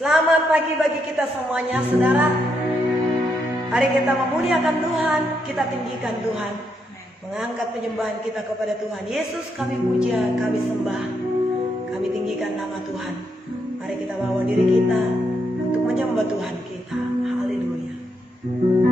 Selamat pagi bagi kita semuanya, saudara. Hari kita memuliakan Tuhan, kita tinggikan Tuhan, mengangkat penyembahan kita kepada Tuhan Yesus. Kami puja, kami sembah, kami tinggikan nama Tuhan. Mari kita bawa diri kita untuk menyembah Tuhan kita. Haleluya. You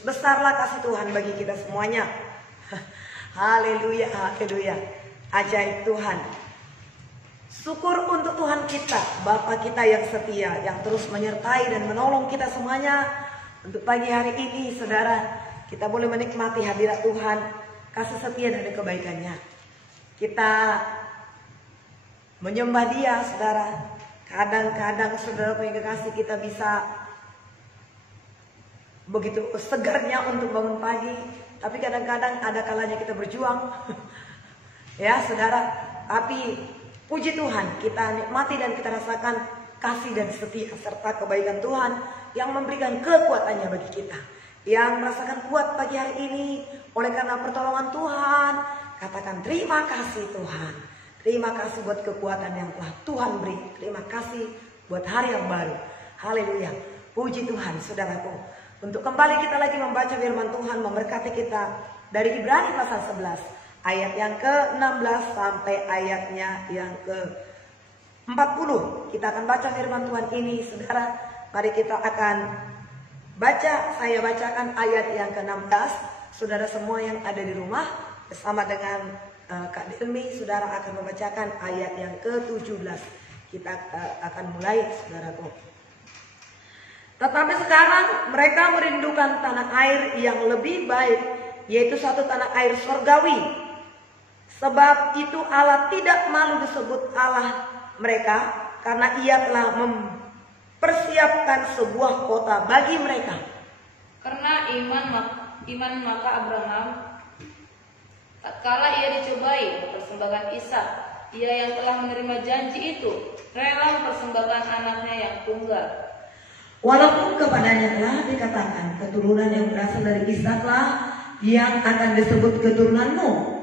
Besarlah kasih Tuhan bagi kita semuanya. Haleluya, haleluya. Ajaib Tuhan. Syukur untuk Tuhan kita, Bapa kita yang setia, yang terus menyertai dan menolong kita semuanya. Untuk pagi hari ini, saudara, kita boleh menikmati hadirat Tuhan, kasih setia dan kebaikannya. Kita menyembah Dia, saudara. Kadang-kadang saudara punya kekasih, kita bisa begitu segarnya untuk bangun pagi, tapi kadang-kadang ada kalanya kita berjuang. Ya saudara, tapi puji Tuhan, kita nikmati dan kita rasakan kasih dan setia serta kebaikan Tuhan yang memberikan kekuatannya bagi kita. Yang merasakan kuat pagi hari ini oleh karena pertolongan Tuhan, katakan terima kasih Tuhan. Terima kasih buat kekuatan yang telah Tuhan beri. Terima kasih buat hari yang baru. Haleluya. Puji Tuhan, saudaraku. Untuk kembali kita lagi membaca firman Tuhan, memberkati kita dari Ibrani pasal 11. Ayat yang ke-16 sampai ayatnya yang ke-40. Kita akan baca firman Tuhan ini, saudara. Mari kita akan baca. Saya bacakan ayat yang ke-16. Saudara semua yang ada di rumah bersama dengan Kak Delmi, saudara akan membacakan ayat yang ke-17. Kita akan mulai, saudaraku. Tetapi sekarang mereka merindukan tanah air yang lebih baik, yaitu satu tanah air surgawi. Sebab itu Allah tidak malu disebut Allah mereka, karena Ia telah mempersiapkan sebuah kota bagi mereka. Karena iman maka Abraham, tatkala ia dicobai mempersembahkan Ishak, ia yang telah menerima janji itu rela mempersembahkan anaknya yang tunggal. Walaupun kepadanya telah dikatakan, keturunan yang berasal dari Ishaklah yang akan disebut keturunanmu.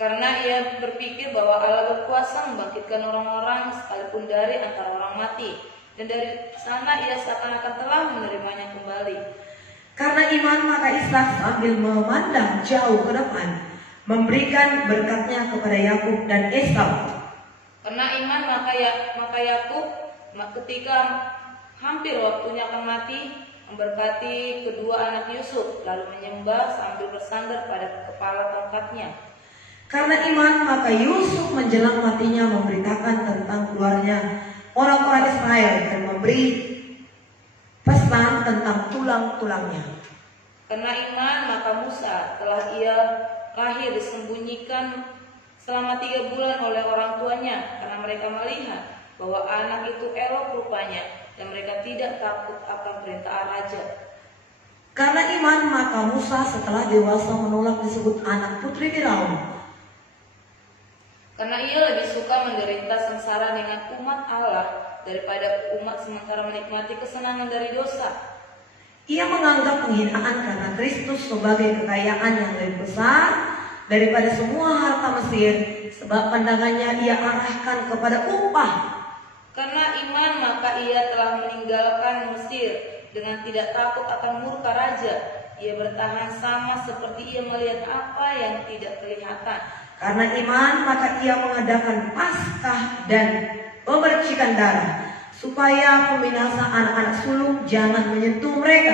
Karena ia berpikir bahwa Allah berkuasa membangkitkan orang-orang sekalipun dari antara orang mati, dan dari sana ia seakan-akan telah menerimanya kembali. Karena iman maka Ishak sambil memandang jauh ke depan memberikan berkatnya kepada Yakub dan Esau. Karena iman maka Yakub ketika hampir waktunya akan mati memberkati kedua anak Yusuf, lalu menyembah sambil bersandar pada kepala tongkatnya. Karena iman maka Yusuf menjelang matinya memberitakan tentang keluarnya orang-orang Israel dan memberi pesan tentang tulang-tulangnya. Karena iman maka Musa telah ia lahir disembunyikan selama 3 bulan oleh orang tuanya, karena mereka melihat bahwa anak itu elok rupanya, dan mereka tidak takut akan perintah raja. Karena iman maka Musa setelah dewasa menolak disebut anak putri Firaun. Karena ia lebih suka menderita sengsara dengan umat Allah daripada umat sementara menikmati kesenangan dari dosa. Ia menganggap penghinaan karena Kristus sebagai kekayaan yang lebih besar daripada semua harta Mesir, sebab pandangannya ia arahkan kepada upah. Karena iman maka ia telah meninggalkan Mesir dengan tidak takut akan murka raja. Ia bertahan sama seperti ia melihat apa yang tidak kelihatan. Karena iman maka ia mengadakan Paskah dan memercikan darah, supaya pembinasa anak-anak sulung jangan menyentuh mereka.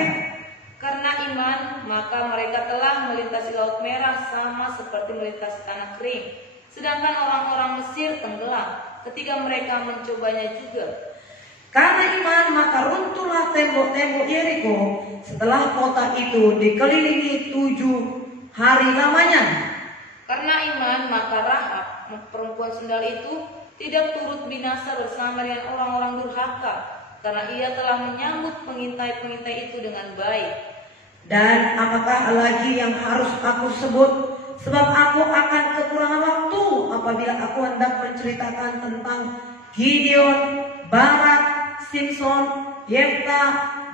Karena iman maka mereka telah melintasi Laut Merah sama seperti melintasi tanah kering, sedangkan orang-orang Mesir tenggelam ketika mereka mencobanya juga. Karena iman maka runtuhlah tembok-tembok Yeriko setelah kota itu dikelilingi 7 hari lamanya. Karena iman maka Rahab, perempuan sendal itu, tidak turut binasa bersama dengan orang-orang durhaka, karena ia telah menyambut pengintai-pengintai itu dengan baik. Dan apakah lagi yang harus aku sebut? Sebab aku akan kekurangan waktu apabila aku hendak menceritakan tentang Gideon, Barak, Simson, Yefta,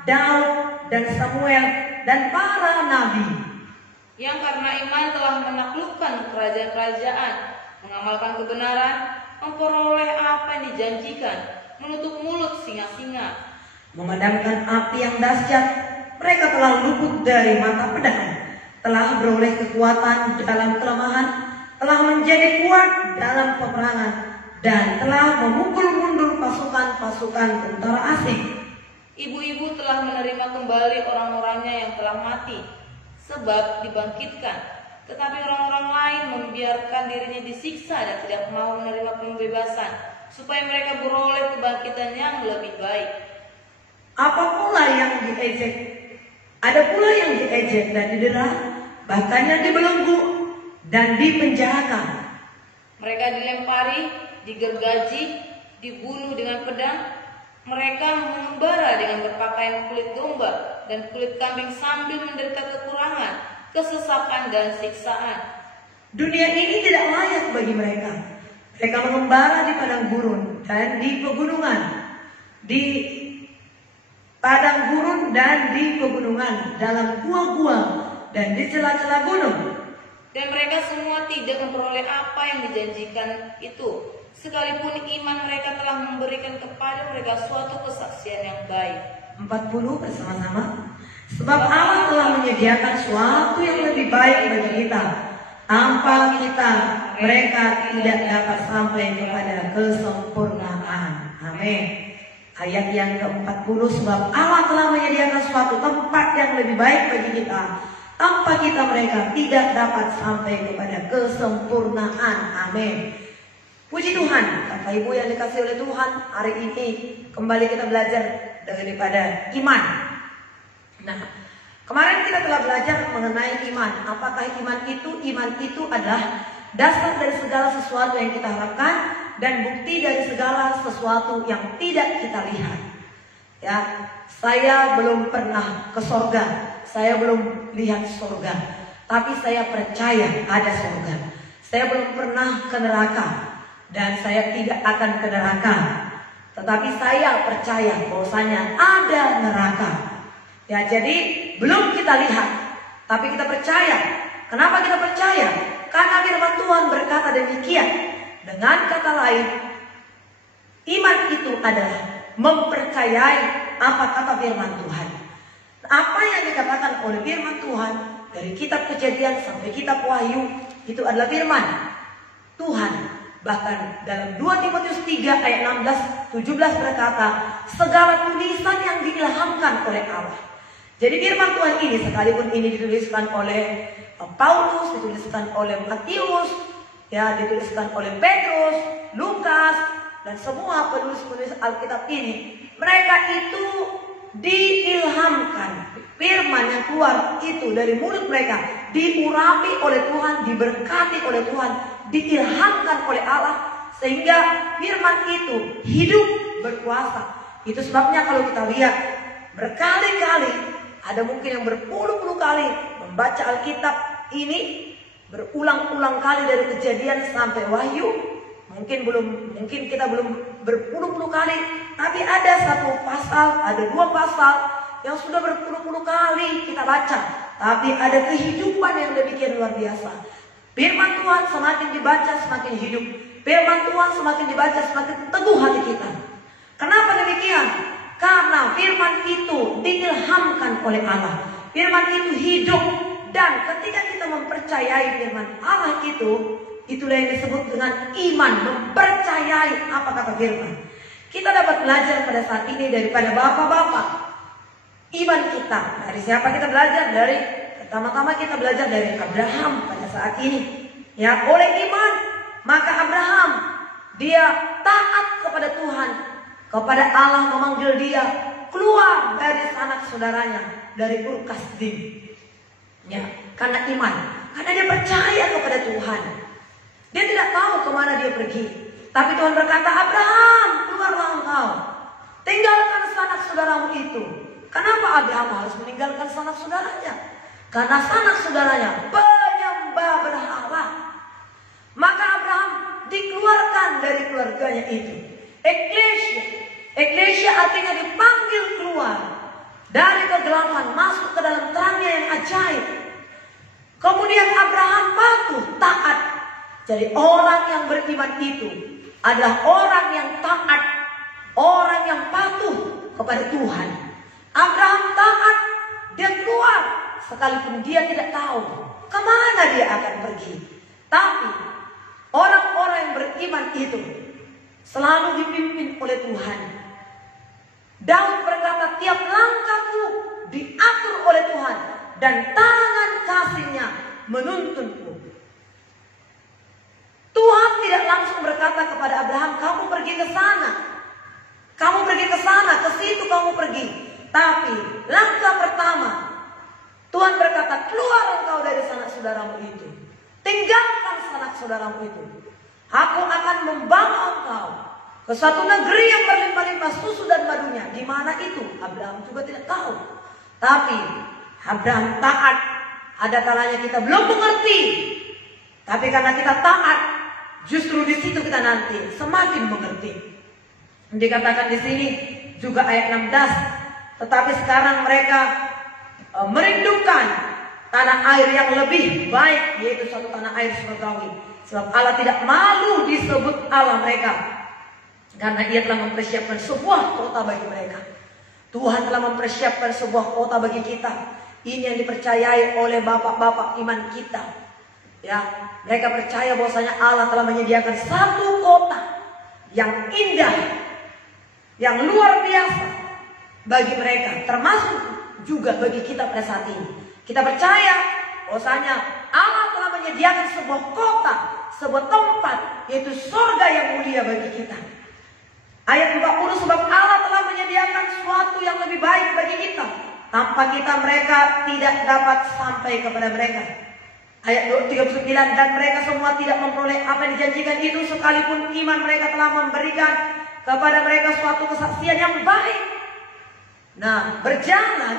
Daud, dan Samuel, dan para nabi. Yang karena iman telah menaklukkan kerajaan-kerajaan, mengamalkan kebenaran, memperoleh apa yang dijanjikan, menutup mulut singa-singa, memadamkan api yang dahsyat. Mereka telah luput dari mata pedang, telah beroleh kekuatan dalam kelemahan, telah menjadi kuat dalam peperangan, dan telah memukul mundur pasukan-pasukan tentara asing. Ibu-ibu telah menerima kembali orang-orangnya yang telah mati, sebab dibangkitkan. Tetapi orang-orang lain membiarkan dirinya disiksa dan tidak mau menerima pembebasan, supaya mereka beroleh kebangkitan yang lebih baik. Apa pula yang diejek? Ada pula yang diejek dan didera, bahkan yang dibelenggu dan dipenjarakan. Mereka dilempari, digergaji, dibunuh dengan pedang. Mereka mengembara dengan berpakaian kulit domba dan kulit kambing sambil menderita kekurangan, kesesakan dan siksaan. Dunia ini tidak layak bagi mereka. Mereka mengembara di padang gurun dan di pegunungan, di padang gurun dan di pegunungan, dalam gua-gua dan di celah-celah gunung. Dan mereka semua tidak memperoleh apa yang dijanjikan itu, sekalipun iman mereka telah memberikan kepada mereka suatu kesaksian yang baik. 40 bersama-sama. Sebab Allah telah menyediakan suatu yang lebih baik bagi kita, tanpa kita mereka tidak dapat sampai kepada kesempurnaan. Amin. Ayat yang ke-40, sebab Allah telah menyediakan suatu tempat yang lebih baik bagi kita, tanpa kita mereka tidak dapat sampai kepada kesempurnaan. Amin. Puji Tuhan, Bapak Ibu yang dikasihi oleh Tuhan, hari ini kembali kita belajar daripada iman. Nah, kemarin kita telah belajar mengenai iman. Apakah iman itu? Iman itu adalah dasar dari segala sesuatu yang kita harapkan dan bukti dari segala sesuatu yang tidak kita lihat. Ya, saya belum pernah ke surga, saya belum lihat surga, tapi saya percaya ada surga. Saya belum pernah ke neraka dan saya tidak akan ke neraka, tetapi saya percaya bahwasanya ada neraka. Ya, jadi belum kita lihat, tapi kita percaya. Kenapa kita percaya? Karena firman Tuhan berkata demikian. Dengan kata lain, iman itu adalah mempercayai apa kata firman Tuhan. Apa yang dikatakan oleh firman Tuhan dari kitab Kejadian sampai kitab Wahyu itu adalah firman Tuhan. Bahkan dalam 2 Timotius 3 ayat 16-17 berkata, segala tulisan yang diilhamkan oleh Allah. Jadi firman Tuhan ini, sekalipun ini dituliskan oleh Paulus, dituliskan oleh Matius, ya, dituliskan oleh Petrus, Lukas, dan semua penulis-penulis Alkitab ini, mereka itu diilhamkan. Firman yang keluar itu dari mulut mereka diurapi oleh Tuhan, diberkati oleh Tuhan, diilhamkan oleh Allah, sehingga firman itu hidup, berkuasa. Itu sebabnya kalau kita lihat berkali-kali, ada mungkin yang berpuluh-puluh kali membaca Alkitab ini, berulang-ulang kali dari Kejadian sampai Wahyu. Mungkin kita belum berpuluh-puluh kali, tapi ada satu pasal, ada 2 pasal yang sudah berpuluh-puluh kali kita baca, tapi ada kehidupan yang demikian luar biasa. Firman Tuhan semakin dibaca semakin hidup. Firman Tuhan semakin dibaca semakin teguh hati kita. Kenapa demikian? Karena firman itu diilhamkan oleh Allah. Firman itu hidup. Dan ketika kita mempercayai firman Allah itu, itulah yang disebut dengan iman. Mempercayai apa kata firman. Kita dapat belajar pada saat ini daripada bapak-bapak. Iman kita. Dari siapa kita belajar? Pertama-tama kita belajar dari Abraham pada saat ini. Ya, oleh iman, maka Abraham dia taat kepada Tuhan, kepada Allah, memanggil dia keluar dari sanak saudaranya, dari Ur Kasdim. Ya, karena iman, karena dia percaya kepada Tuhan. Dia tidak tahu kemana dia pergi, tapi Tuhan berkata, Abraham, keluarlah engkau, tinggalkan sanak saudaramu itu. Kenapa Abraham harus meninggalkan sanak saudaranya? Karena sanak saudaranya penyembah berhala. Maka Abraham dikeluarkan dari keluarganya itu. Eklesia artinya dipanggil keluar dari kegelapan masuk ke dalam terangnya yang ajaib. Kemudian Abraham patuh, taat. Jadi orang yang beriman itu adalah orang yang taat, orang yang patuh kepada Tuhan. Abraham taat, dia keluar sekalipun dia tidak tahu kemana dia akan pergi. Tapi orang-orang yang beriman itu selalu dipimpin oleh Tuhan. Daud berkata, tiap langkahku diatur oleh Tuhan dan tangan kasih-Nya menuntunku. Tuhan tidak langsung berkata kepada Abraham, kamu pergi ke sana, kamu pergi ke sana, ke situ kamu pergi. Tapi langkah pertama, Tuhan berkata, keluar engkau dari sanak saudaramu itu, tinggalkan sanak saudaramu itu. Aku akan membawa engkau ke suatu negeri yang berlimpah-limpah susu dan madunya. Di mana itu? Abraham juga tidak tahu. Tapi Abraham taat. Ada kalanya kita belum mengerti. Tapi karena kita taat, justru di situ kita nanti semakin mengerti. Dikatakan di sini juga ayat 16. Tetapi sekarang mereka merindukan tanah air yang lebih baik, yaitu suatu tanah air surgawi. Sebab Allah tidak malu disebut Allah mereka, karena Ia telah mempersiapkan sebuah kota bagi mereka. Tuhan telah mempersiapkan sebuah kota bagi kita. Ini yang dipercayai oleh bapak-bapak iman kita. Ya, mereka percaya bahwasanya Allah telah menyediakan satu kota yang indah, yang luar biasa bagi mereka, termasuk juga bagi kita pada saat ini. Kita percaya bahwasanya Allah telah menyediakan sebuah kota, sebuah tempat, yaitu surga yang mulia bagi kita. Ayat 40, sebab Allah telah menyediakan sesuatu yang lebih baik bagi kita. Tanpa kita mereka tidak dapat sampai kepada mereka. Ayat 39, dan mereka semua tidak memperoleh apa yang dijanjikan itu, sekalipun iman mereka telah memberikan kepada mereka suatu kesaksian yang baik. Nah, berjalan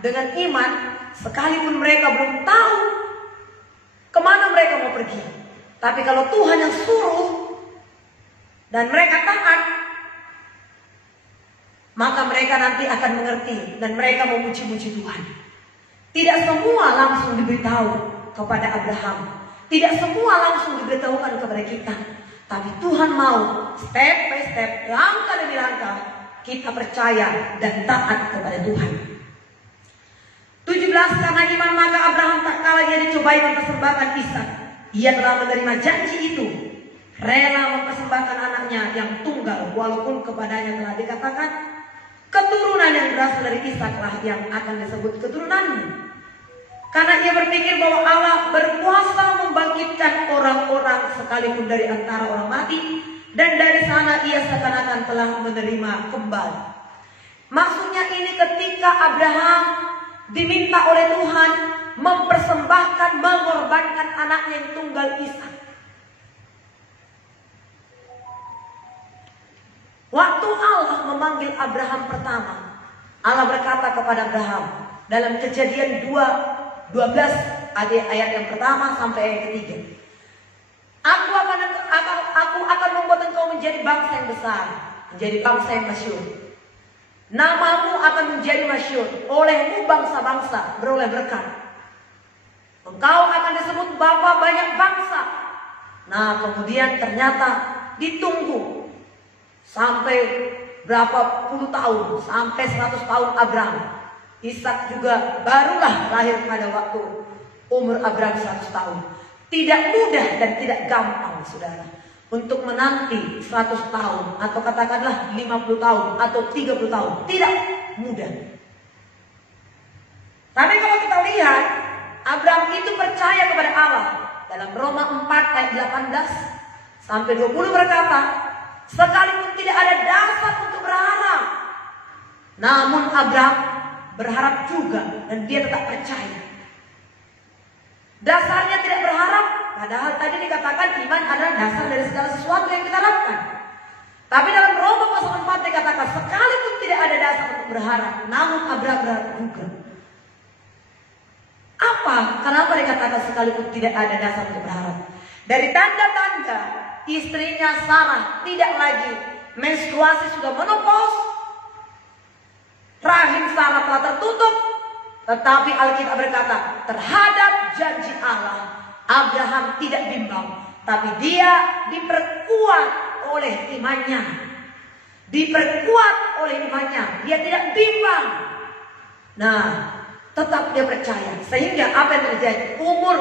dengan iman, sekalipun mereka belum tahu kemana mereka mau pergi. Tapi kalau Tuhan yang suruh dan mereka taat, maka mereka nanti akan mengerti dan mereka memuji-muji Tuhan. Tidak semua langsung diberitahu kepada Abraham, tidak semua langsung diberitahukan kepada kita. Tapi Tuhan mau step by step, langkah demi langkah, kita percaya dan taat kepada Tuhan. 17, karena iman maka Abraham tak kalah ia dicobai mempersembahkan Ishak. Ia telah menerima janji itu, rela mempersembahkan anaknya yang tunggal, walaupun kepadanya telah dikatakan, keturunan yang berasal dari Ishaklah yang akan disebut keturunanmu. Karena ia berpikir bahwa Allah berkuasa membangkitkan orang-orang sekalipun dari antara orang mati, dan dari sana ia seakan-akan telah menerima kembali. Maksudnya ini ketika Abraham diminta oleh Tuhan mempersembahkan, mengorbankan anaknya yang tunggal Ishak. Waktu Allah memanggil Abraham pertama, Allah berkata kepada Abraham dalam Kejadian 12 ayat yang pertama sampai ayat ketiga, Aku akan membuat engkau menjadi bangsa yang besar, menjadi bangsa yang masyhur. Namamu akan menjadi masyhur, olehmu bangsa-bangsa beroleh berkat. Engkau akan disebut bapa banyak bangsa. Nah, kemudian ternyata ditunggu sampai berapa puluh tahun, sampai 100 tahun Abraham. Ishak juga barulah lahir pada waktu umur Abraham 100 tahun. Tidak mudah dan tidak gampang, saudara, untuk menanti 100 tahun, atau katakanlah 50 tahun, atau 30 tahun. Tidak mudah. Tapi kalau kita lihat, Abraham itu percaya kepada Allah. Dalam Roma 4 ayat 18 sampai 20 berkata, sekalipun tidak ada dasar untuk berharap, namun Abraham berharap juga, dan dia tetap percaya. Dasarnya tidak berharap, padahal tadi dikatakan iman adalah dasar dari segala sesuatu yang kita lakukan. Tapi dalam Roma pasal 4 dikatakan, sekalipun tidak ada dasar untuk berharap, namun Abraham berharap juga. Apa? Kenapa dikatakan sekalipun tidak ada dasar untuk berharap? Dari tanda-tanda istrinya Sarah tidak lagi menstruasi, sudah menopause, rahim Sarah telah tertutup. Tetapi Alkitab berkata, terhadap janji Allah, Abraham tidak bimbang, tapi dia diperkuat oleh imannya. Diperkuat oleh imannya, dia tidak bimbang. Nah, tetap dia percaya. Sehingga apa yang terjadi? Umur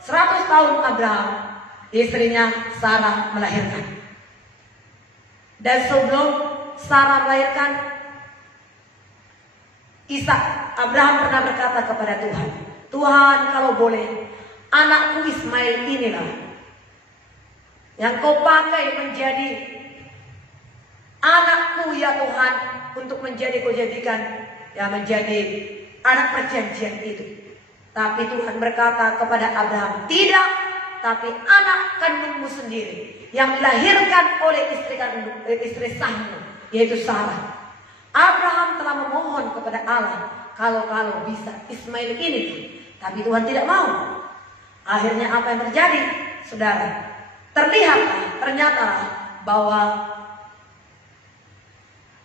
100 tahun Abraham, istrinya Sarah melahirkan. Dan sebelum Sarah melahirkan Ishak, Abraham pernah berkata kepada Tuhan, Tuhan, kalau boleh, anakku Ismail inilah yang kau pakai menjadi anakku ya Tuhan, untuk kau jadikan ya menjadi anak perjanjian itu. Tapi Tuhan berkata kepada Abraham, tidak, tapi anak kandungmu sendiri yang dilahirkan oleh istri sahmu, yaitu Sarah. Abraham telah memohon kepada Allah kalau bisa Ismail ini, tapi Tuhan tidak mau. Akhirnya apa yang terjadi, saudara? Ternyata bahwa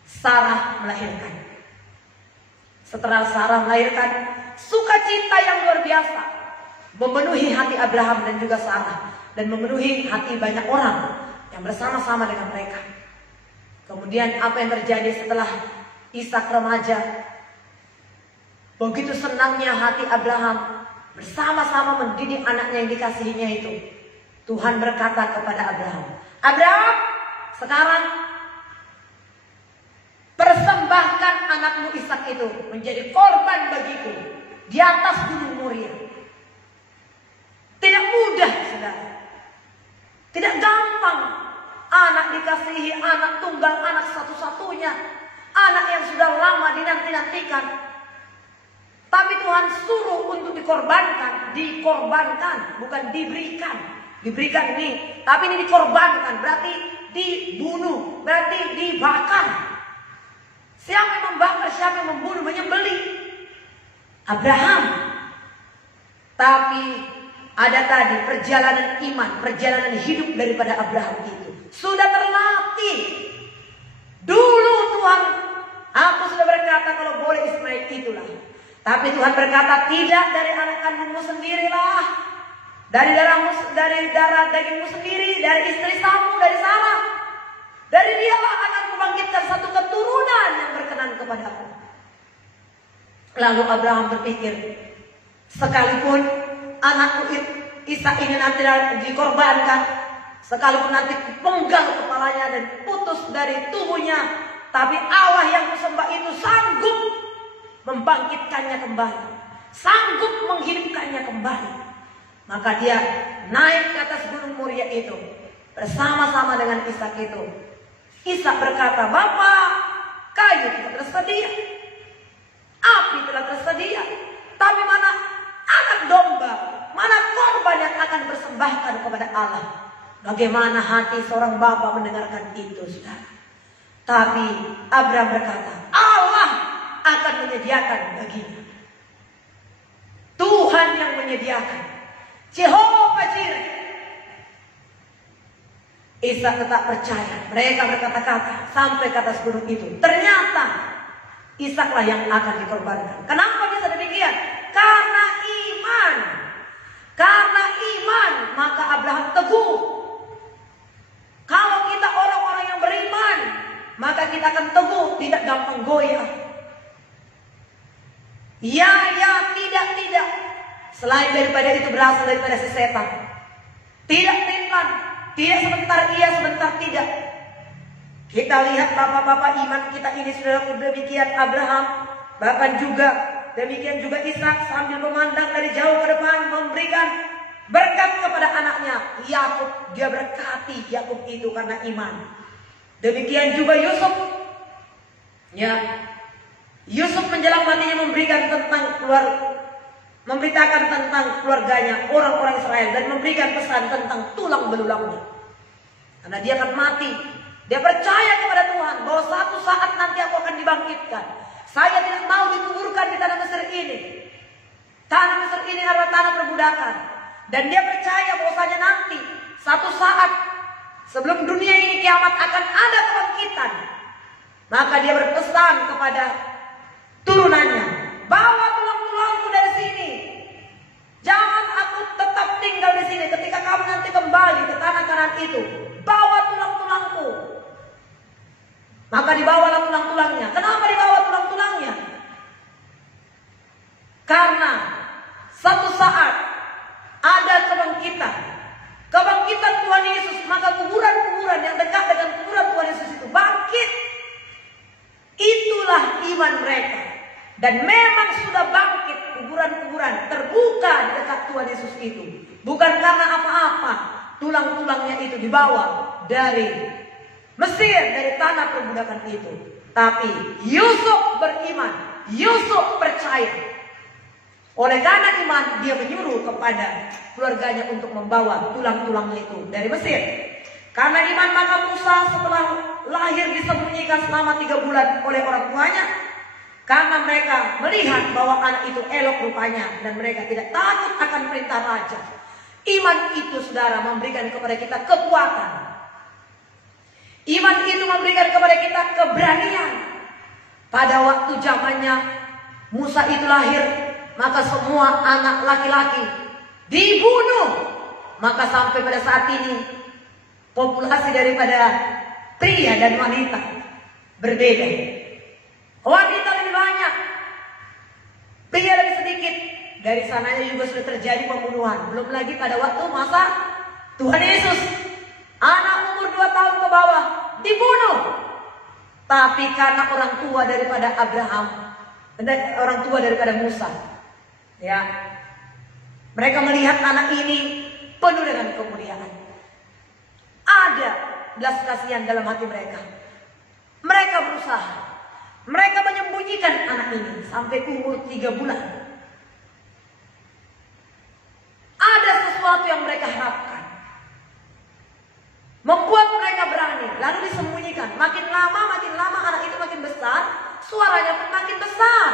Sarah melahirkan. Setelah Sarah melahirkan, sukacita yang luar biasa memenuhi hati Abraham dan juga Sarah, dan memenuhi hati banyak orang yang bersama-sama dengan mereka. Kemudian apa yang terjadi setelah Ishak remaja? Begitu senangnya hati Abraham bersama-sama mendidik anaknya yang dikasihinya itu. Tuhan berkata kepada Abraham, Abraham, sekarang persembahkan anakmu Ishak itu menjadi korban bagiku di atas gunung Moria. Tidak mudah, saudara. Tidak gampang. Anak dikasihi, anak tunggal, anak satu-satunya, anak yang sudah lama dinanti-nantikan. Tapi Tuhan suruh untuk dikorbankan, bukan diberikan. Diberikan ini, tapi ini dikorbankan, berarti dibunuh, berarti dibakar. Siapa yang membakar, siapa yang membunuh, menyembelih? Abraham. Tapi ada tadi perjalanan iman, perjalanan hidup daripada Abraham itu sudah terlatih. Dulu Tuhan, aku sudah berkata kalau boleh Ismail itulah. Tapi Tuhan berkata tidak, dari anak kandungmu sendirilah, dari darah dagingmu sendiri, dari istri sahmu, dari Sarah. Dari dialah akan kubangkitkan satu keturunan yang berkenan kepadaku. Lalu Abraham berpikir, sekalipun anakku Ishak ini nanti dikorbankan, sekalipun nanti penggal kepalanya dan putus dari tubuhnya, tapi Allah yang kusembah itu sanggup membangkitkannya kembali, sanggup menghidupkannya kembali. Maka dia naik ke atas gunung Moria itu bersama-sama dengan Ishak itu. Ishak berkata, Bapak, kayu telah tersedia, api telah tersedia, tapi mana anak domba, mana korban yang akan bersembahkan kepada Allah? Bagaimana hati seorang bapak mendengarkan itu, saudara? Tapi Abraham berkata, Allah akan menyediakan baginya. Tuhan yang menyediakan, Jehovah Jireh. Ishak tetap percaya. Mereka berkata-kata sampai ke atas gunung itu. Ternyata Ishaklah yang akan dikorbankan. Kenapa bisa demikian? Karena iman. Karena iman, maka Abraham teguh. Kalau kita orang-orang yang beriman, maka kita akan teguh, tidak gampang goyah. Ya, tidak. Selain daripada itu berasal daripada si setan. Tidak timpang, tidak sebentar iya, sebentar tidak. Kita lihat bapak-bapak iman kita ini sudah demikian Abraham, bahkan juga demikian juga Ishak sambil memandang dari jauh ke depan, memberikan berkat kepada anaknya Yakub. Dia berkati Yakub itu karena iman. Demikian juga Yusuf. Ya, Yusuf menjelang matinya memberitakan tentang keluarganya, orang-orang Israel, dan memberikan pesan tentang tulang belulangnya. Karena dia akan mati. Dia percaya kepada Tuhan bahwa suatu saat nanti aku akan dibangkitkan. Saya tidak mau dikuburkan di tanah Mesir ini. Tanah Mesir ini adalah tanah perbudakan. Dan dia percaya bahwasanya nanti satu saat sebelum dunia ini kiamat akan ada kebangkitan. Maka dia berpesan kepada turunannya, bawa tulang-tulangku dari sini. Jangan aku tetap tinggal di sini. Ketika kamu nanti kembali ke tanah Kanaan itu, bawa tulang-tulangku. Maka dibawalah tulang-tulangnya. Kenapa dibawa tulang-tulangnya? Karena satu saat ada kebangkitan. Kebangkitan Tuhan Yesus. Maka kuburan-kuburan yang dekat dengan kuburan Tuhan Yesus itu bangkit. Itulah iman mereka. Dan memang sudah bangkit kuburan-kuburan terbuka di dekat Tuhan Yesus itu. Bukan karena apa-apa. Tulang-tulangnya itu dibawa dari Mesir, dari tanah perbudakan itu. Tapi Yusuf beriman, Yusuf percaya. Oleh karena iman, dia menyuruh kepada keluarganya untuk membawa tulang-tulangnya itu dari Mesir. Karena iman, maka Musa setelah lahir disembunyikan selama 3 bulan oleh orang tuanya. Karena mereka melihat bahwa anak itu elok rupanya dan mereka tidak takut akan perintah raja. Iman itu, saudara, memberikan kepada kita kekuatan. Iman itu memberikan kepada kita keberanian. Pada waktu zamannya Musa itu lahir, maka semua anak laki-laki dibunuh. Maka sampai pada saat ini populasi daripada pria dan wanita berbeda. Wanita lebih banyak, pria lebih sedikit. Dari sananya juga sudah terjadi pembunuhan. Belum lagi pada waktu masa Tuhan Yesus, anak umur 2 tahun ke bawah dibunuh. Tapi karena orang tua daripada Abraham dan orang tua daripada Musa, ya, mereka melihat anak ini penuh dengan kemuliaan. Ada belas kasihan dalam hati mereka. Mereka berusaha. Mereka menyembunyikan anak ini sampai umur 3 bulan. Ada sesuatu yang mereka harapkan, membuat mereka berani, lalu disembunyikan. Makin lama anak itu makin besar, suaranya pun makin besar.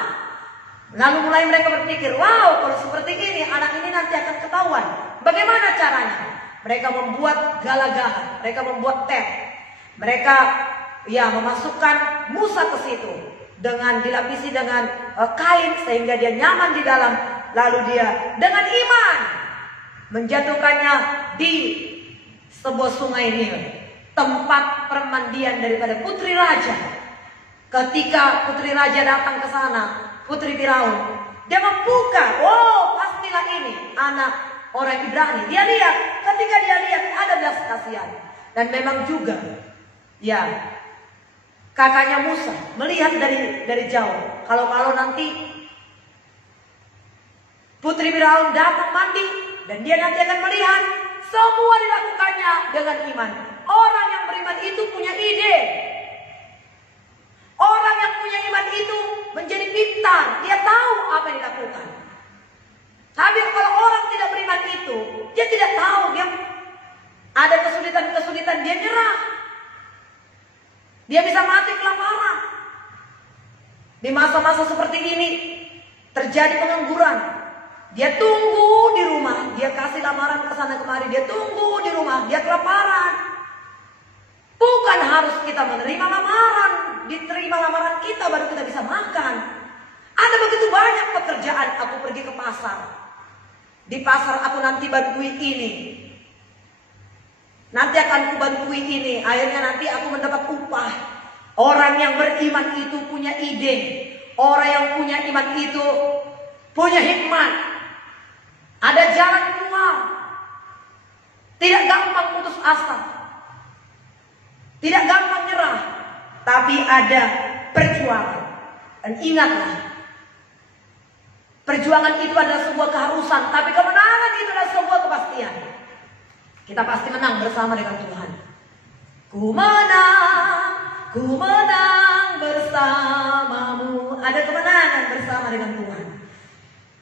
Lalu mulai mereka berpikir, wow, kalau seperti ini anak ini nanti akan ketahuan. Bagaimana caranya? Mereka membuat gala-gala, mereka membuat tent. Mereka memasukkan Musa ke situ dengan dilapisi dengan kain sehingga dia nyaman di dalam. Lalu dia dengan iman menjatuhkannya di sebuah sungai Nil, tempat permandian daripada putri raja. Ketika putri raja datang ke sana, putri Firaun, dia membuka, oh pastilah ini anak orang Ibrani. Dia lihat, ketika dia lihat ada belas kasihan. Dan memang juga, ya, kakaknya Musa melihat dari jauh. Kalau nanti putri Firaun datang mandi, dan dia nanti akan melihat semua dilakukannya dengan iman. Orang yang beriman itu punya ide. Orang yang punya iman itu menjadi pintar. Dia tahu apa yang dilakukan. Tapi kalau orang tidak beriman itu, dia tidak tahu. Dia ada kesulitan-kesulitan, dia nyerah. Dia bisa mati kelaparan. Di masa-masa seperti ini terjadi pengangguran. Dia tunggu di rumah, dia kasih lamaran ke sana kemari, dia tunggu di rumah, dia kelaparan. Bukan harus kita menerima lamaran, diterima lamaran kita baru kita bisa makan. Ada begitu banyak pekerjaan. Aku pergi ke pasar, di pasar aku nanti bantui ini, nanti akan kubantui ini, akhirnya nanti aku mendapat upah. Orang yang beriman itu punya ide. Orang yang punya iman itu punya hikmat. Ada jalan keluar. Tidak gampang putus asa, tidak gampang nyerah, tapi ada perjuangan. Dan ingatlah, perjuangan itu adalah sebuah keharusan, tapi kemenangan itu adalah sebuah kepastian. Kita pasti menang bersama dengan Tuhan. Ku menang bersamamu. Ada kemenangan bersama dengan Tuhan.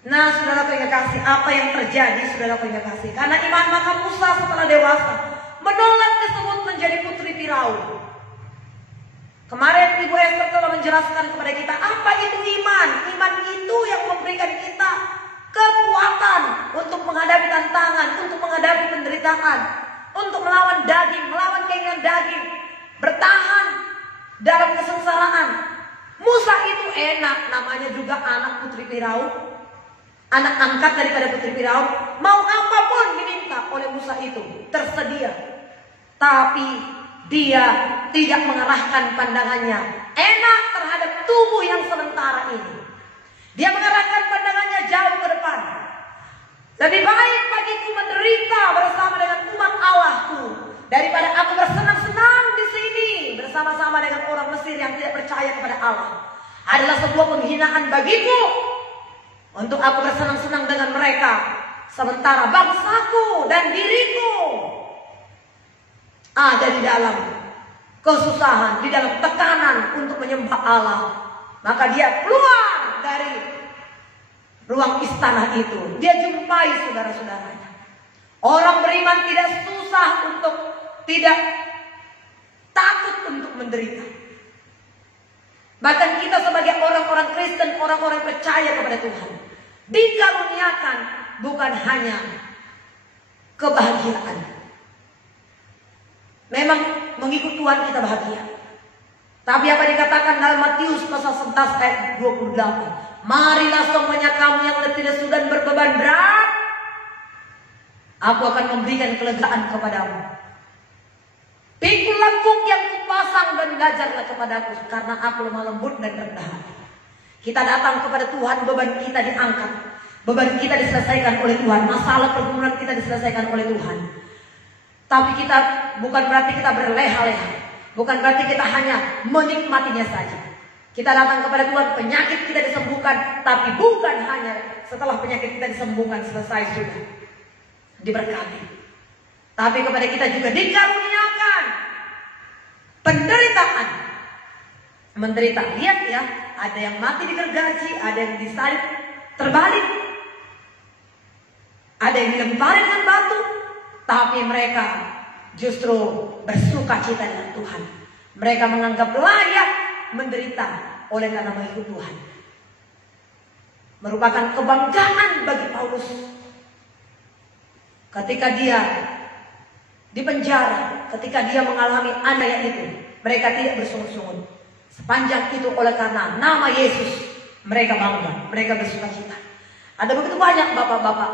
Nah, saudara yang kasih, apa yang terjadi, saudara yang kasih? Karena iman, maka Musa setelah dewasa menolak disebut menjadi putri Firaun. Kemarin Ibu Esther telah menjelaskan kepada kita apa itu iman. Iman itu yang memberikan kita kekuatan untuk menghadapi tantangan, untuk menghadapi penderitaan, untuk melawan daging, melawan keinginan daging, bertahan dalam kesengsaraan. Musa itu enak, namanya juga anak putri Firaun, anak angkat daripada putri Firaun. Mau apapun diminta oleh Musa itu tersedia. Tapi dia tidak mengarahkan pandangannya enak terhadap tubuh yang sementara ini. Dia mengarahkan pandangannya jauh ke depan. Lebih baik bagiku menderita bersama dengan umat Allahku daripada aku bersenang-senang di sini bersama-sama dengan orang Mesir yang tidak percaya kepada Allah. Adalah sebuah penghinaan bagiku untuk aku bersenang-senang dengan mereka, sementara bangsaku dan diriku ada di dalam kesusahan, di dalam tekanan untuk menyembah Allah. Maka dia keluar dari ruang istana itu, dia jumpai saudara-saudaranya. Orang beriman tidak susah untuk, tidak takut untuk menderita. Bahkan kita sebagai orang-orang Kristen, orang-orang percaya kepada Tuhan, dikaruniakan bukan hanya kebahagiaan. Memang mengikut Tuhan kita bahagia. Tapi apa dikatakan dalam Matius pasal 11 ayat 28? Marilah semuanya kamu yang letih lesu dan berbeban berat, aku akan memberikan kelegaan kepadamu. Pikulah kuk yang kupasang dan belajarlah kepadaku, karena aku lemah lembut dan rendah hati. Kita datang kepada Tuhan, beban kita diangkat, beban kita diselesaikan oleh Tuhan, masalah pergumulan kita diselesaikan oleh Tuhan. Tapi kita bukan berarti kita berleha-leha, bukan berarti kita hanya menikmatinya saja. Kita datang kepada Tuhan, penyakit kita disembuhkan, tapi bukan hanya setelah penyakit kita disembuhkan selesai sudah diberkati. Tapi kepada kita juga dikaruniakan penderitaan. Menderita, lihat ya, ada yang mati digergaji, ada yang disalib terbalik, ada yang dilempari dengan batu, tapi mereka justru bersuka cita dengan Tuhan. Mereka menganggap layak menderita oleh karena mengikut Tuhan. Merupakan kebanggaan bagi Paulus ketika dia di penjara, ketika dia mengalami aniaya itu. Mereka tidak bersungut-sungut. Sepanjang itu oleh karena nama Yesus, mereka bangga, mereka bersuka cita. Ada begitu banyak bapak-bapak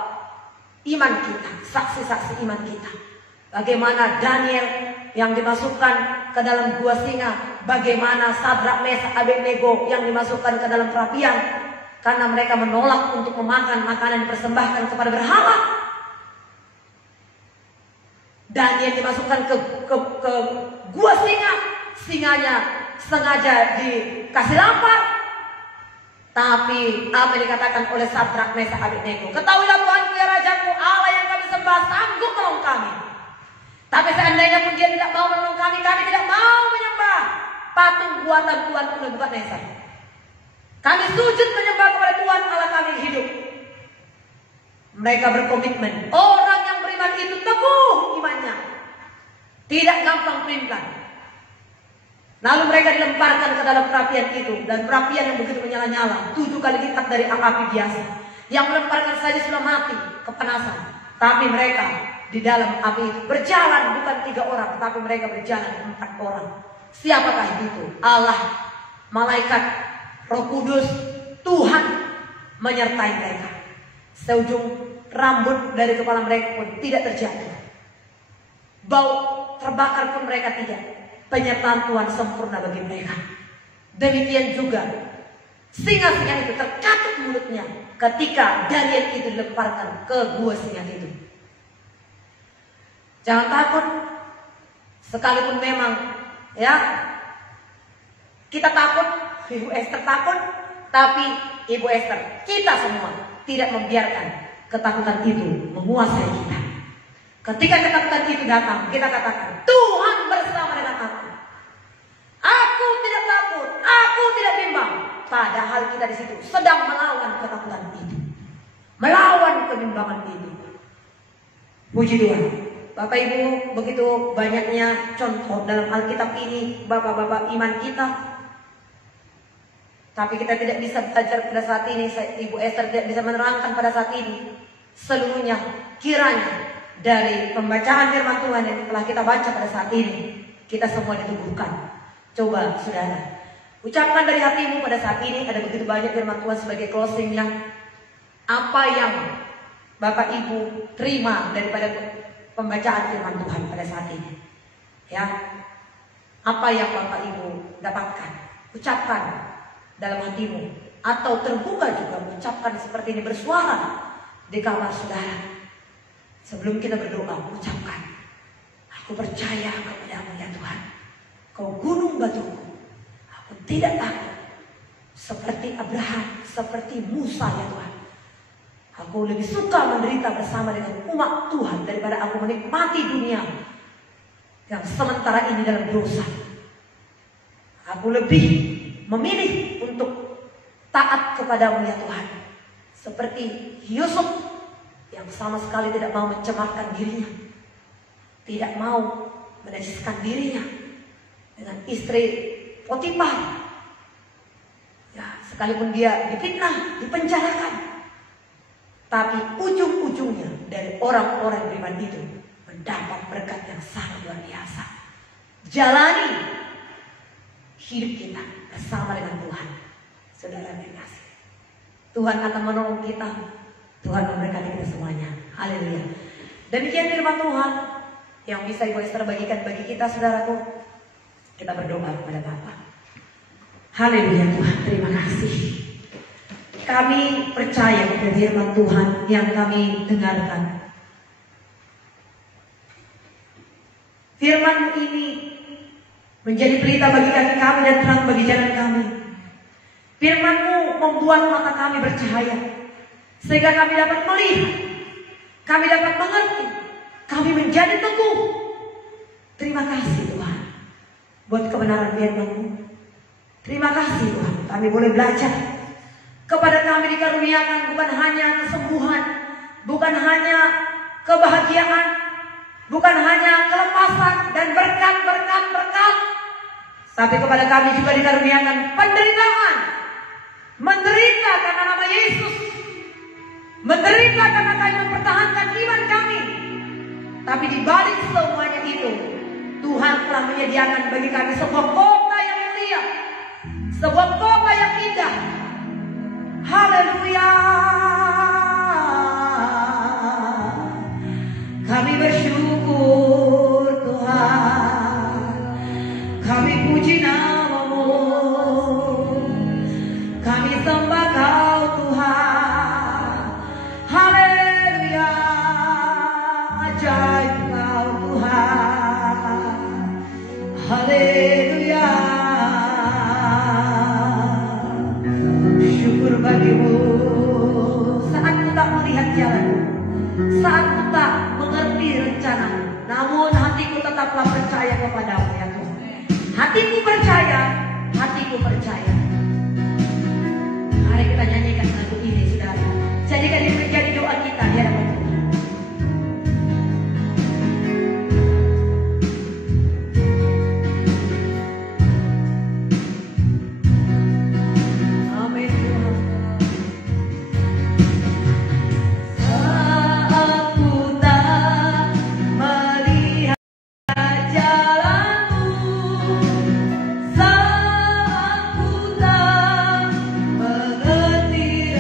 iman kita, saksi-saksi iman kita. Bagaimana Daniel yang dimasukkan ke dalam gua singa, bagaimana Sadrak, Mesak, Abednego yang dimasukkan ke dalam perapian karena mereka menolak untuk memakan makanan yang dipersembahkan kepada berhala. Daniel dimasukkan ke gua singa, singanya sengaja dikasih lapar. Tapi apa yang dikatakan oleh Sadrak, Mesak, Abednego? Ketahuilah Tuhanku ya Rajaku, Allah yang kami sembah sanggup menolong kami. Tapi seandainya pun dia tidak mau menolong kami, kami tidak mau menyembah patung buatan Tuhan Nebukadnezar. Kami sujud menyembah kepada Tuhan Allah kami yang hidup. Mereka berkomitmen. Orang yang beriman itu teguh imannya, tidak gampang pelin-pelan. Lalu mereka dilemparkan ke dalam perapian itu, dan perapian yang begitu menyala-nyala, 7 kali lipat dari api biasa. Yang melemparkan saja sudah mati kepanasan. Tapi mereka di dalam api itu berjalan bukan 3 orang, tapi mereka berjalan 4 orang. Siapakah itu? Allah, malaikat, Roh Kudus, Tuhan menyertai mereka. Seujung rambut dari kepala mereka pun tidak terjatuh. Bau terbakar pun mereka tidak. Penyertaan Tuhan sempurna bagi mereka. Demikian juga singa-singa itu terkatup mulutnya ketika Daniel itu dilemparkan ke gua singa itu. Jangan takut, sekalipun memang ya kita takut, Ibu Esther takut, tapi Ibu Esther, kita semua tidak membiarkan ketakutan itu menguasai kita. Ketika ketakutan itu datang, kita katakan, Tuhan bersama dengan aku. Aku tidak takut, aku tidak bimbang. Padahal kita di situ sedang melawan ketakutan itu, melawan kebimbangan itu. Puji Tuhan. Bapak Ibu, begitu banyaknya contoh dalam Alkitab ini, bapak-bapak iman kita. Tapi kita tidak bisa belajar pada saat ini, Ibu Esther tidak bisa menerangkan pada saat ini seluruhnya. Kiranya dari pembacaan firman Tuhan yang telah kita baca pada saat ini, kita semua diteguhkan. Coba saudara, ucapkan dari hatimu pada saat ini. Ada begitu banyak firman Tuhan sebagai closing yang apa yang Bapak Ibu terima daripada pembacaan firman Tuhan pada saat ini, ya, apa yang Bapak Ibu dapatkan, ucapkan dalam hatimu, atau terbuka juga mengucapkan seperti ini, bersuara di kamar saudara. Sebelum kita berdoa, ucapkan, aku percaya kepadamu ya Tuhan, kau gunung batuku, aku tidak takut. Seperti Abraham, seperti Musa ya Tuhan, aku lebih suka menderita bersama dengan umat Tuhan daripada aku menikmati dunia yang sementara ini dalam dosa. Aku lebih memilih untuk taat kepadamu ya Tuhan. Seperti Yusuf yang sama sekali tidak mau mencemarkan dirinya, tidak mau menajiskan dirinya dengan istri Potifar. Ya, sekalipun dia difitnah, dipenjarakan, tapi ujung-ujungnya dari orang-orang beriman itu mendapat berkat yang sangat luar biasa. Jalani hidup kita bersama dengan Tuhan. Saudara terkasih, Tuhan akan menolong kita. Tuhan memberkati kita semuanya. Haleluya. Demikian firman Tuhan yang bisa Ibu Esther bagikan bagi kita, saudaraku. Kita berdoa kepada Bapa. Haleluya Tuhan, terima kasih. Kami percaya kepada firman Tuhan yang kami dengarkan. Firman ini menjadi pelita bagi kaki kami dan terang bagi jalan kami. Firman-Mu membuat mata kami bercahaya, sehingga kami dapat melihat, kami dapat mengerti, kami menjadi teguh. Terima kasih Tuhan buat kebenaran firman-Mu. Terima kasih Tuhan, kami boleh belajar. Kepada kami dikaruniakan bukan hanya kesembuhan, bukan hanya kebahagiaan, bukan hanya kelepasan dan berkat, tapi kepada kami juga dikaruniakan penderitaan. Menderita karena nama Yesus, menderita karena kami mempertahankan iman kami. Tapi di balik semuanya itu, Tuhan telah menyediakan bagi kami sebuah kota yang mulia, sebuah kota yang indah. Haleluya. Kami bersyukur Tuhan, kami puji nama-Mu, kami sembah Kau Tuhan. Haleluya, ajaib Kau Tuhan. Haleluya, syukur bagi-Mu. Saat ku tak melihat jalan, saat ku tak mengerti rencana, namun hatiku tetaplah percaya kepada-Mu ya Tuhan. Hatiku percaya, hatiku percaya. Mari kita nyanyikan lagu ini, saudara. Jadikan ini menjadi doa kita di hadapan Tuhan. Amin Tuhan. Saat ku tak melihat jalanku, saat ku tak mengerti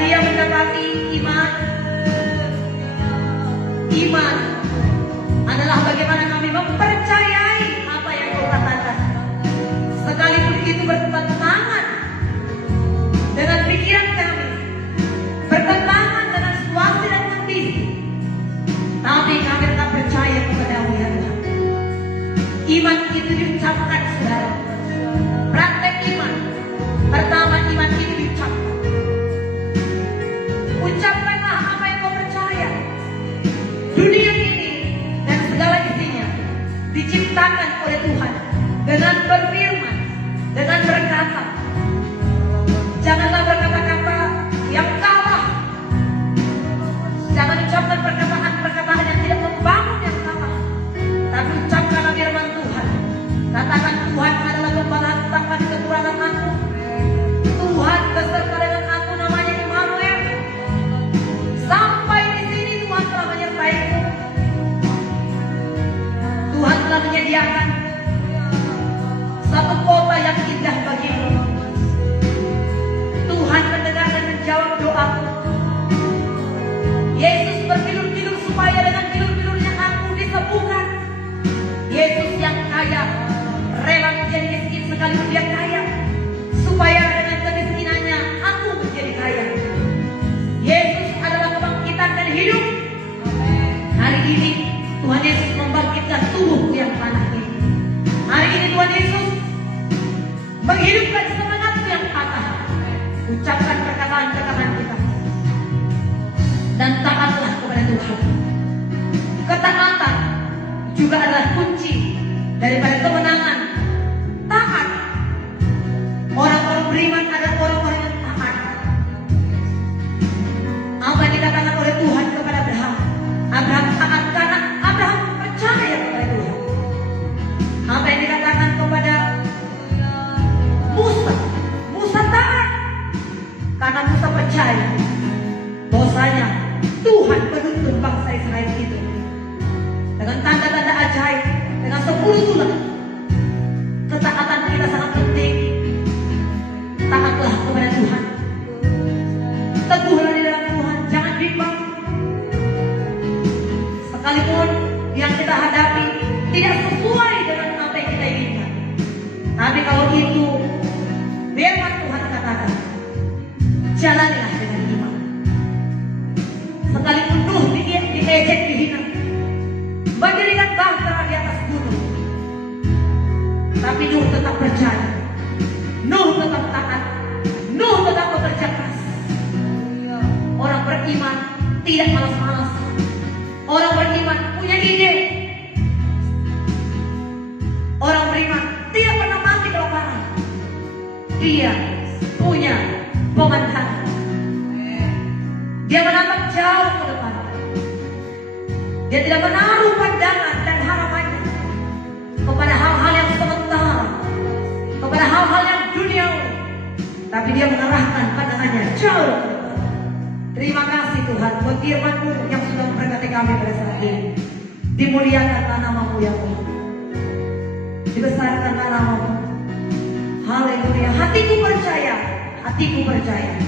dia mendapati iman. Iman adalah bagaimana kami mempercayai apa yang kau katakan, sekalipun itu bertentangan dengan pikiran kami, bertentangan dengan situasi dan kondisi, tapi kami tetap percaya kepada-Mu ya Tuhan. Iman itu diucapkan, saudara. Praktek iman pertama, iman itu diucapkan. Ucapkanlah apa yang kau percaya. Dunia ini dan segala isinya diciptakan oleh Tuhan dengan berfirman, dengan berkata. Janganlah berkata-kata yang kalah. Jangan ucapkan perkataan-perkataan yang tidak membangun yang salah, tapi ucapkanlah firman Tuhan. Katakan, Tuhan adalah gembala takkan kekurangan aku. Tuhan beserta dengan aku, namanya Immanuel. Sampai di sini Tuhan telah menyertaiku. Tuhan telah menyediakan satu kota yang indah bagimu. Tuhan mendengar dan menjawab doaku. Yesus bertidur-tidur supaya dengan tidur-tidurnya aku disembuhkan. Yesus yang kaya rela menjadi miskin sekalipun dia kaya, supaya dengan kemiskinannya aku menjadi kaya. Yesus adalah kebangkitan dan hidup. Hari ini Tuhan Yesus membangkitkan tubuhku yang panah ini. Hari ini Tuhan Yesus menghidupkan semangatku yang patah. Ucapkan perkataan-perkataan kita dan taatlah kepada Tuhan. Ketaatan juga adalah kunci daripada kemenangan. Taat. Orang-orang beriman adalah orang-orang yang taat. Apa yang dikatakan oleh Tuhan kepada Abraham? Abraham taat karena Abraham percaya kepada Tuhan. Apa yang dikatakan kepada Musa? Musa taat karena Musa percaya bahwasanya Tuhan menuntun bangsa Israel itu dengan tanda-tanda ajaib, dengan 10 tulah. Ketaatan kita sangat penting. Taatlah kepada Tuhan. Teguhlah di dalam Tuhan, jangan bimbang. Sekalipun yang kita hadapi tidak sesuai dengan apa yang kita inginkan, tapi kalau itu firman Tuhan katakan, jalanilah dengan iman. Sekalipun Nuh diejek, dihina, berdirikan bahtera di atas gunung, tapi Nuh tetap percaya. Nuh tetap taat. Nuh tetap bekerja keras. Orang beriman tidak malas-malas. Orang beriman punya ide. Orang beriman tidak pernah mati kelaparan. Dia punya pemandangan. Dia menatap jauh ke depan. Dia tidak menaruh pandangan dan harapannya kepada hal-hal yang sementara, kepada hal-hal yang duniawi, tapi dia mengarahkan pandangannya jauh ke depan. Terima kasih Tuhan buat firman-Mu yang sudah memberkati kami pada saat ini. Dimuliakanlah nama-Mu ya Tuhan. Dibesarkanlah nama-Mu. Haleluya. Hatiku percaya. Hatiku percaya.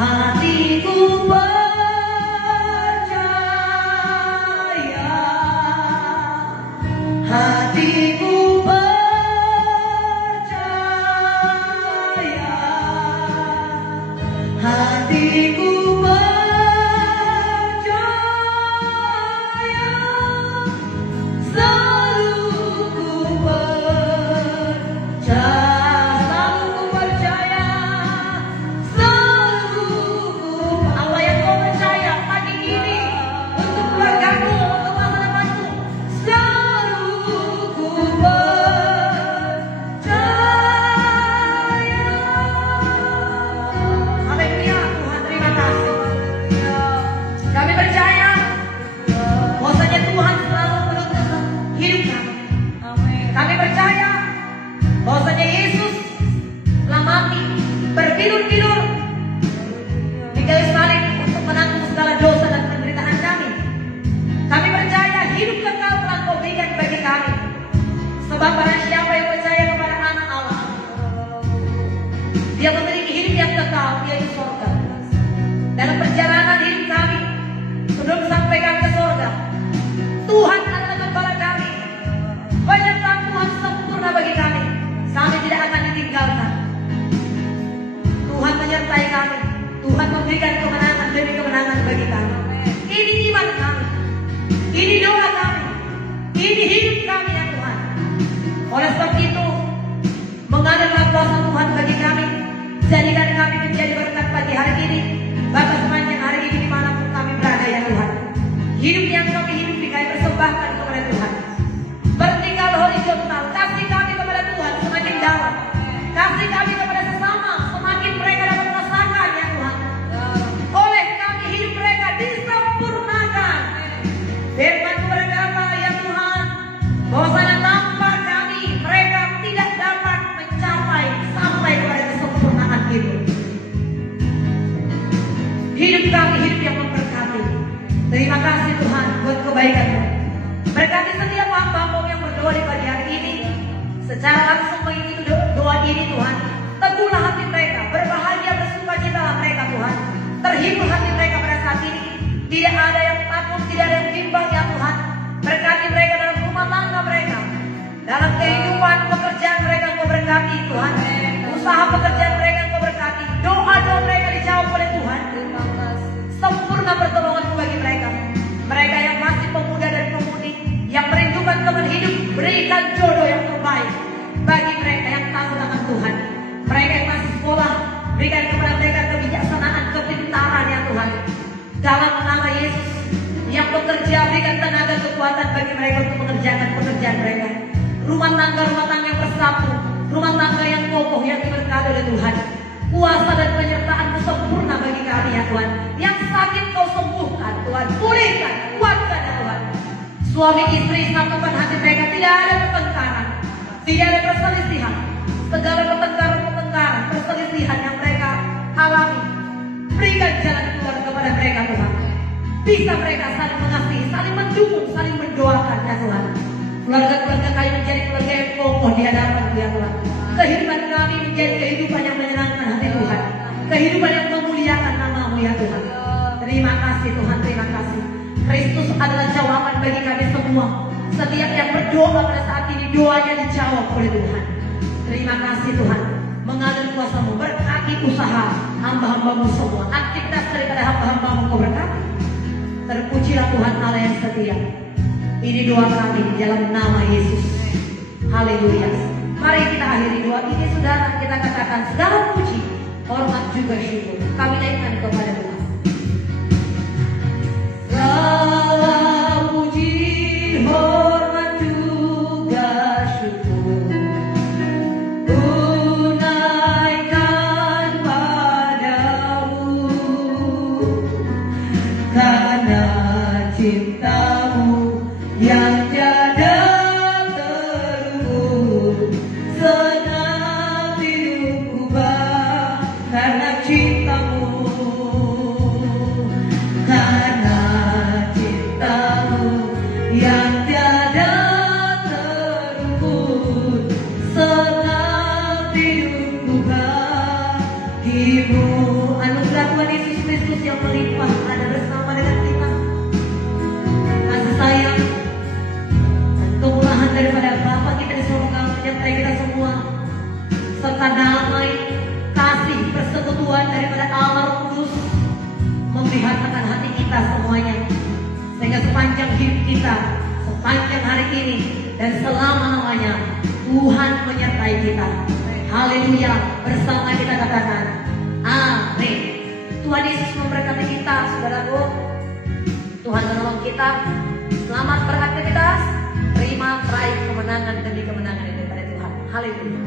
Hatiku percaya. Hatiku percaya. Hatiku percaya. Selalu ku percaya. Selalu ku percaya. Selalu ku dalam perjalanan hidup kami sebelum sampai kami ke surga. Tuhan adalah gembala kami. Penyertaan Tuhan sempurna bagi kami. Kami tidak akan ditinggalkan. Tuhan menyertai kami. Tuhan memberikan kemenangan demi kemenangan bagi kami. Ini iman kami. Ini doa kami. Ini hidup kami ya Tuhan. Oleh sebab itu, mengalirlah kuasa Tuhan bagi kami. Jadikan kami menjadi berkat pagi hari ini. Bahkan sepanjang hari ini dimanapun kami berada ya Tuhan. Hidup yang kami hidup kami persembahkan kepada Tuhan. Vertikal horizontal. Kasih kami kepada Tuhan semakin dalam. Kasih kami kepada sesama semakin mereka dapat merasakan ya Tuhan. Oleh kami hidup mereka disempurnakan. Firman berkata ya Tuhan, bahwasanya tanpa kami mereka tidak dapat mencapai sampai kepada kesempurnaan hidup. Hidup kami hidup yang memberkati. Terima kasih Tuhan buat kebaikan-Mu. Berkati setiap hamba-Mu yang berdoa di pagi hari ini. Secara langsung mengikuti doa ini Tuhan. Teguhlah hati mereka, berbahagia bersukacitalah mereka Tuhan. Terhibur hati mereka pada saat ini. Tidak ada yang takut, tidak ada yang bimbang ya Tuhan. Berkati mereka dalam rumah tangga mereka, dalam kehidupan pekerjaan mereka Engkau berkati Tuhan. Usaha pekerjaan mereka Engkau berkati. Doa-doa mereka dijawab oleh Tuhan. Sempurna pertolongan-Mu bagi mereka. Mereka yang masih pemuda dan pemudi, yang merindukan teman hidup, berikan jodoh yang terbaik bagi mereka yang takut akan Tuhan. Mereka yang masih sekolah, berikan kepada mereka kebijaksanaan, kepintaran ya Tuhan. Dalam nama Yesus, yang bekerja, berikan tenaga kekuatan bagi mereka untuk mengerjakan pekerjaan mereka. Rumah tangga yang bersatu, rumah tangga yang kokoh, yang diberkati oleh Tuhan. Kuasa dan penyertaan-Mu sempurna bagi kami ya Tuhan. Yang sakit Kau sembuhkan Tuhan, pulihkan, kuatkan ya Tuhan. Suami istri satukan hati mereka, tidak ada pertengkaran, tidak ada perselisihan. Segala pertengkaran, perselisihan yang mereka alami, berikan jalan keluar kepada mereka Tuhan. Bisa mereka saling mengasihi, saling mendukung, saling mendoakan ya Tuhan. Keluarga-keluarga kami menjadi keluarga yang kokoh di hadapan-Mu ya Tuhan. Kehidupan kami menjadi kehidupan yang menyenangkan hati Tuhan. Kehidupan yang memuliakan nama-Mu ya Tuhan. Terima kasih Tuhan, terima kasih. Kristus adalah jawaban bagi kami semua. Setiap yang berdoa pada saat ini, doanya dijawab oleh Tuhan. Terima kasih Tuhan. Mengalir kuasa-Mu, berkati usaha hamba-hamba-Mu semua. Aktivitas daripada hamba-hamba-Mu Kau berkati. Terpujilah Tuhan Allah yang setia. Ini doa kami di dalam nama Yesus. Haleluya. Mari kita akhiri doa ini saudara. Kita katakan segala puji, hormat juga syukur kami naikkan kepada Tuhan. Segala puji, hormat juga syukur ku naikkan padamu, karena cinta-Mu yang tiada terukur senang hidupku karena cinta-Mu, karena cinta-Mu yang tiada terukur senang hidupku bagimu. Anugerah Tuhan Yesus Kristus yang melimpah ada bersama dengan kita. Kasih sayang dan kemurahan daripada Bapa kita di surga menyertai kita semua, serta damai, kasih, persekutuan daripada Allah Roh Kudus memperhatikan hati kita semuanya, sehingga sepanjang hidup kita, sepanjang hari ini dan selama-lamanya Tuhan menyertai kita. Haleluya. Bersama kita katakan amin. Tuhan Yesus memberkati kita saudaraku. Tuhan menolong kita. Selamat beraktivitas. Terima, raih kemenangan demi kemenangan daripada Tuhan. Haleluya.